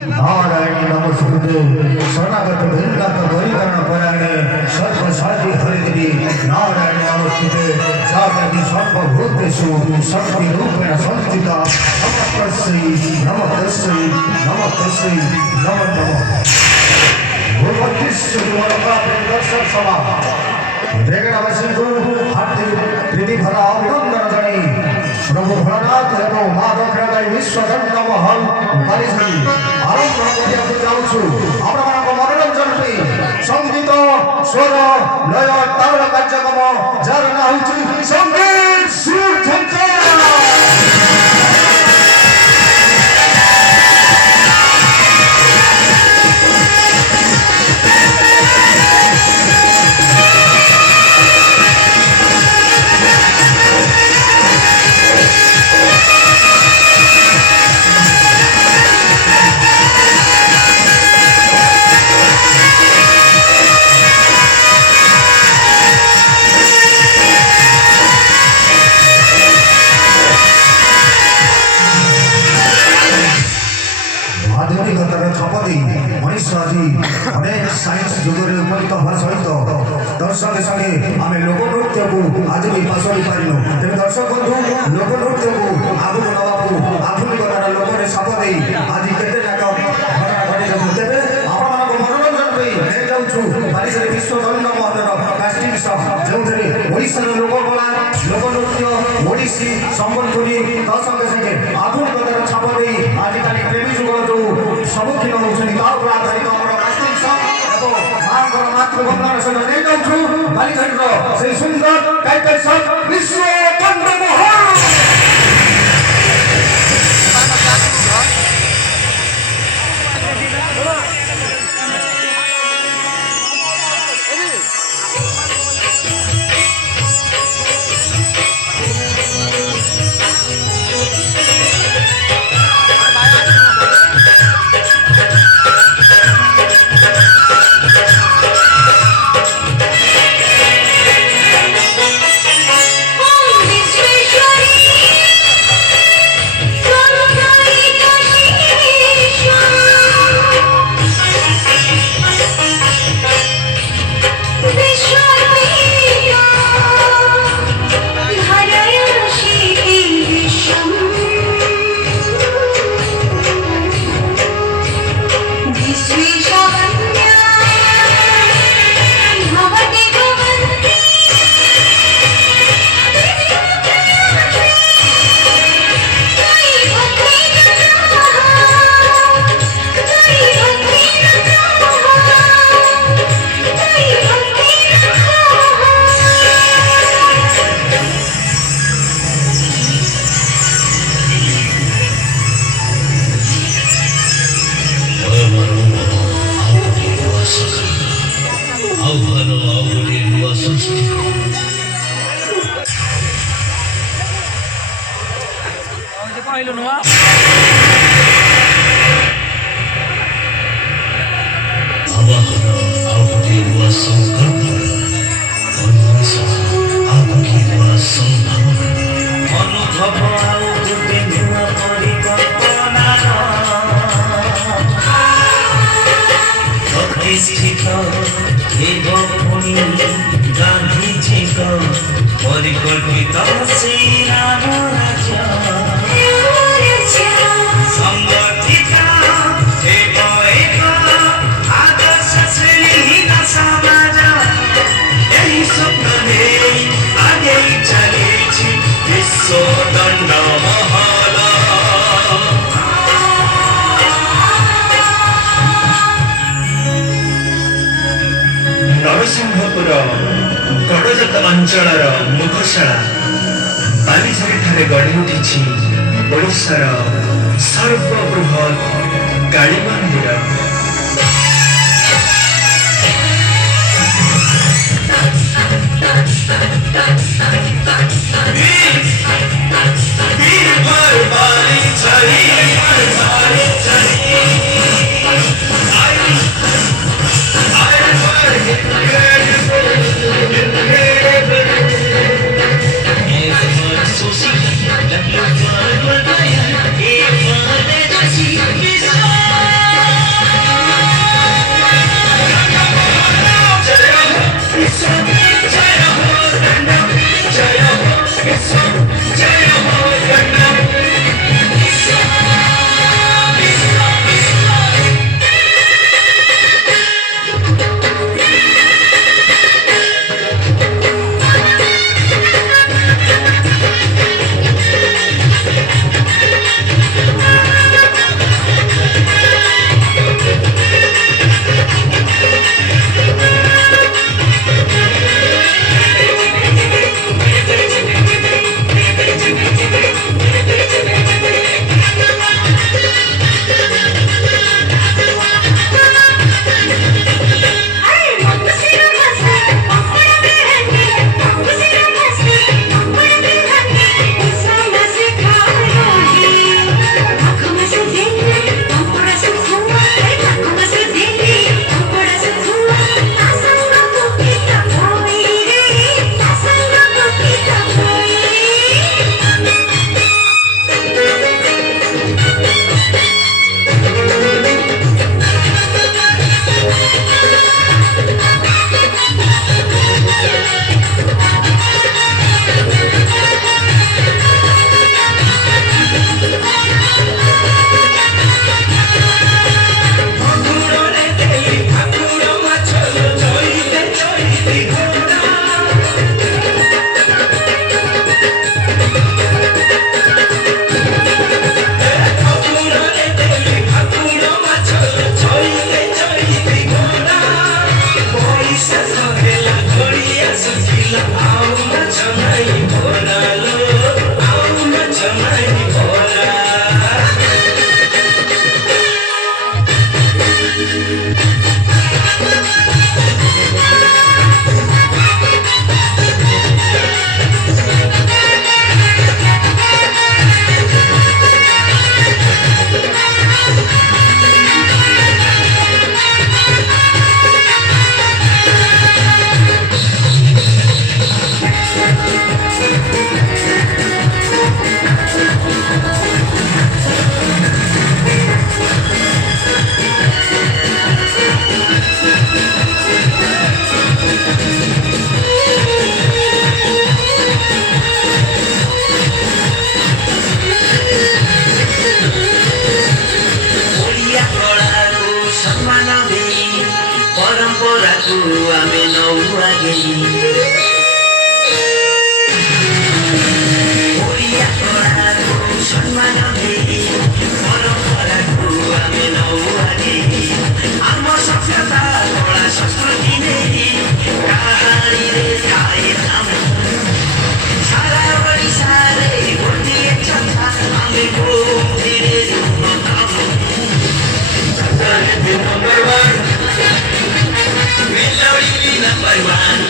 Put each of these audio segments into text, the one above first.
नारायणी नमस्ते शरणागत भिन्नत वरीकरण परायणे सर्वसाधि हरिद्री नारायणी नमस्ते जागति सर्वभूतेषु शक्ति रूपेण संस्थिता नमस्तस्यै नमो नमः भगवतीश्वर वरदा दर्शन सभा वेगनवासिको हार्दिक प्रीति भरा अभिनंदन जनाई प्रभु भोलानाथ एवं माँ दक्षिणादायी विश्वदंड महल परिसरी आरंभ କରିବାକୁ ଯାଉଛୁ ଆପଣମାନଙ୍କ ମନୋରଞ୍ଜନ ପାଇଁ ସଙ୍ଗୀତ ସ୍ୱର ଲୟ ତାଳ କାର୍ଯ୍ୟକ୍ରମ ଯାହାର ନାଁ ହେଉଛି ସଙ୍ଗୀତ ସୁରଝଞ୍ଝା। मनुष्य आज अनेक साइंस जुगे उपनीत हवा सहित दर्शक संगे आम लोक नृत्य को आज भी पासरी पारिलु तेज दर्शक बंधु लोक नृत्य को आगु नवाकू आधुनिकतार लोक साप दे आज केते तेरे आपण मनोरंजन पारिसरी विश्वदंड महलर कास्टिंग जो ओडिशार लोककला लोक नृत्य ओडिसी संबलपुरी संगे संगे आधुनिकतार छाप दे आजिकल प्रेमी जुगर जो सम्मुखीन होती आधारित मातृभंडार सहित नहीं जाऊँ बालिझर से सुंदर विश्व नरसिंहपुर गड़जात अंचल मुखशाला बालीझरी गढ़ी उठी ओडिशार सर्वबृहत काली मंदिर। If ଓଡ଼ିଆ କଳାକୁ ସମ୍ମାନ ଦେଇ ପରମ୍ପରାକୁ ଆମେ ନଉ ଆଗେଇ। ଓଡ଼ିଆ କଳାକୁ ସମ୍ମାନ ଦେଇ ପରମ୍ପରାକୁ ଆମେ ନଉ ଆଗେଇ। ଆମ ସଭ୍ୟତା କଳା ସଂସ୍କୃତି ନେଇ କାହାଣୀରେ ଥାଏ ନାମ। ସାରା ଓଡ଼ିଶାରେ ଗୋଟିଏ କଥା ଆମେ କୋଉଥିରେ ନଥାଉ। Number one, Melody number one,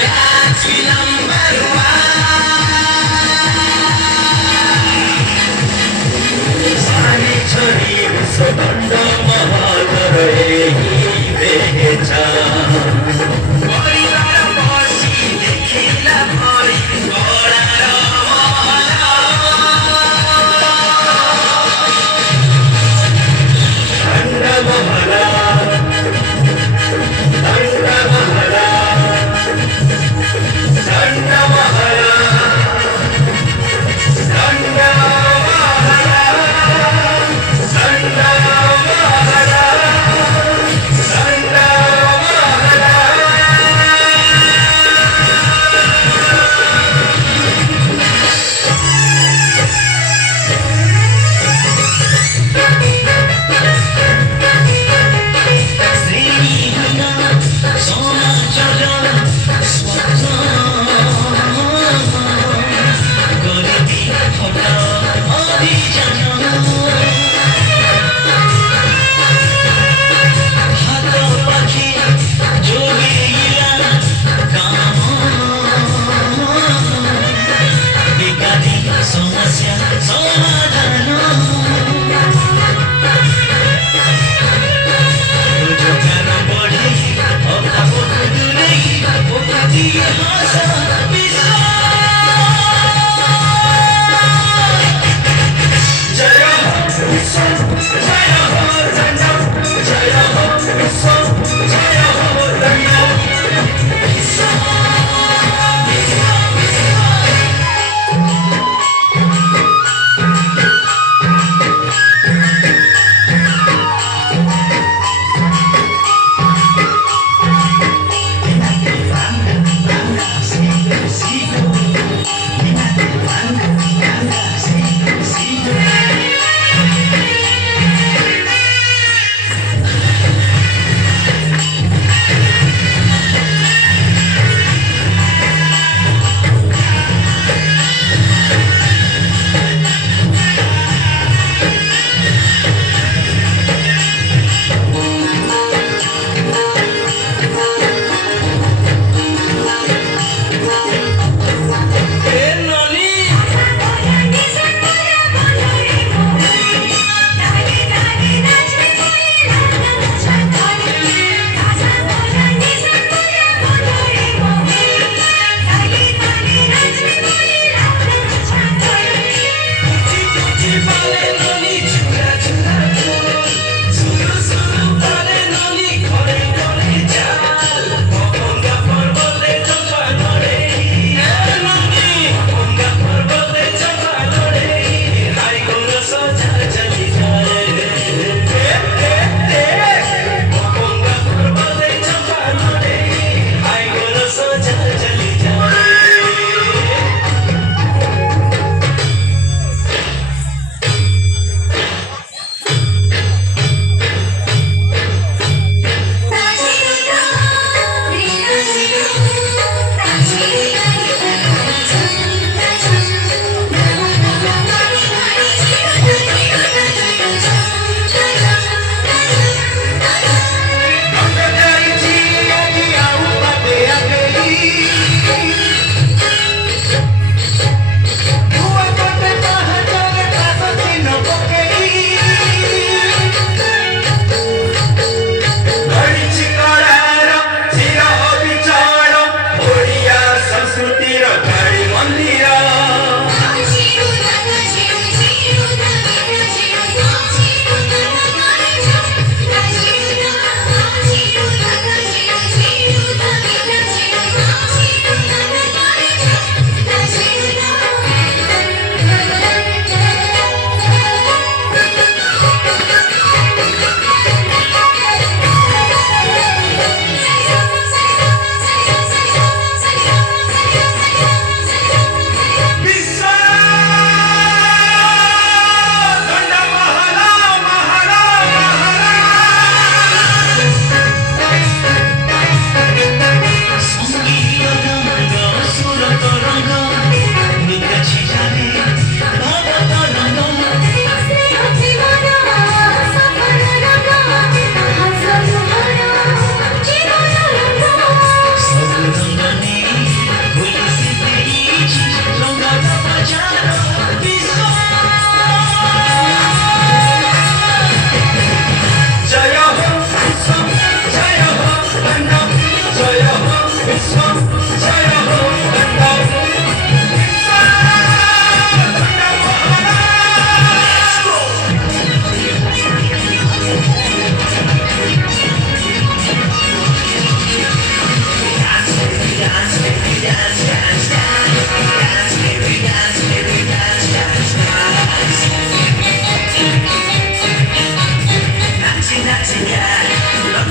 that's we number one. Sani chori viswabanda mahalare hi becha. Paribar bosi dekhila bhari golar mala. Danda mahala, danda mahala, danda mahala, danda mahala, danda mahala, danda mahala.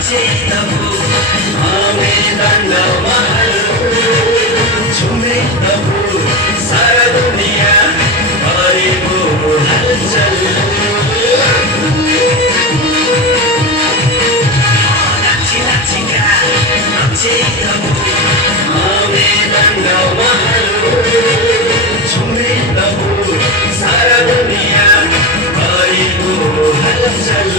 चेतबु हमें दंडमहल झूमे तबु सारा दुनिया करे वो हलचल नाची नाची का चेतबु हमें दंडमहल झूमे तबु सारा दुनिया करे वो हलचल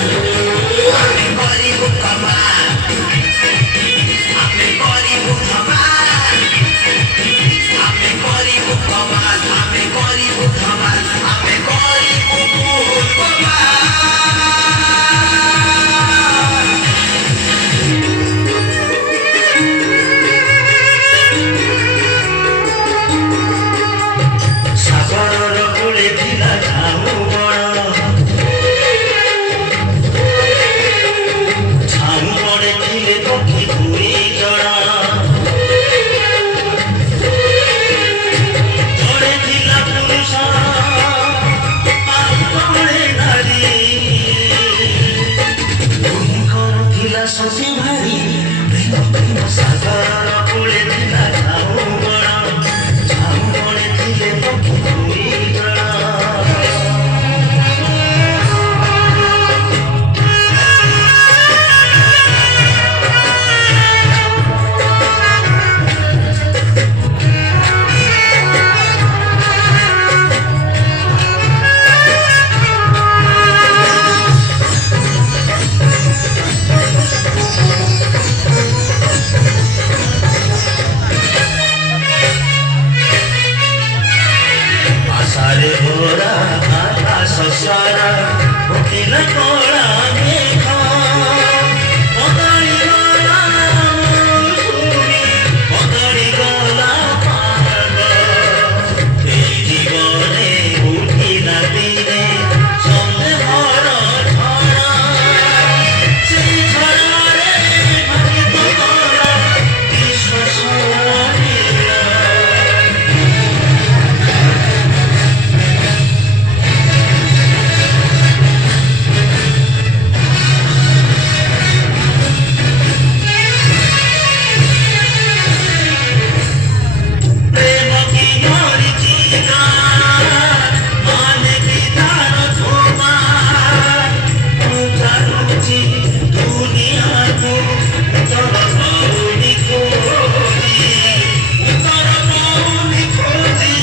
ସାଗରର କୂଳେ ଥିଲା ଝାଉଁ ବଣ ଝାଉଁ ବଣେ ଥିଲେ ପକ୍ଷୀ ଦୁଇ ଜଣ ଜଣେ ଥିଲା ପୁରୁଷ ଆଉ ଜଣେ ନାରୀ ଦୁହିଁଙ୍କର ଥିଲା ଶଶୀ ଭାରି ପ୍ରେମ ପ୍ରେମ ସାଗରର କୂଳେ ଥିଲା ଝାଉଁ ବଣ ଝାଉଁ ବଣେ ଥିଲେ ପକ୍ଷୀ ଦୁଇ ଜଣ ଆଶାରେ ଭରା ଆକାଶ ସାରା ଭୋକିଲା କଳା ମେଘ ବଦଳି ଗଲା ମୌସୁମୀ ବଦଳି ଗଲା ପାଗ ଏଇ ଜୀବନେ ଉଠିଲା ଦିନେ ସନ୍ଦେହର ଝଡ଼ ସେଇ ଝଡ଼ରେ ଭାଙ୍ଗି ପଡ଼ିଲା ବିଶ୍ୱାସର ନୀଳ प्रेम की मरीचिका मान की तार धोमा चालुची दुनिया को उतर पाउनी खोजी उतर पाउनी खोजी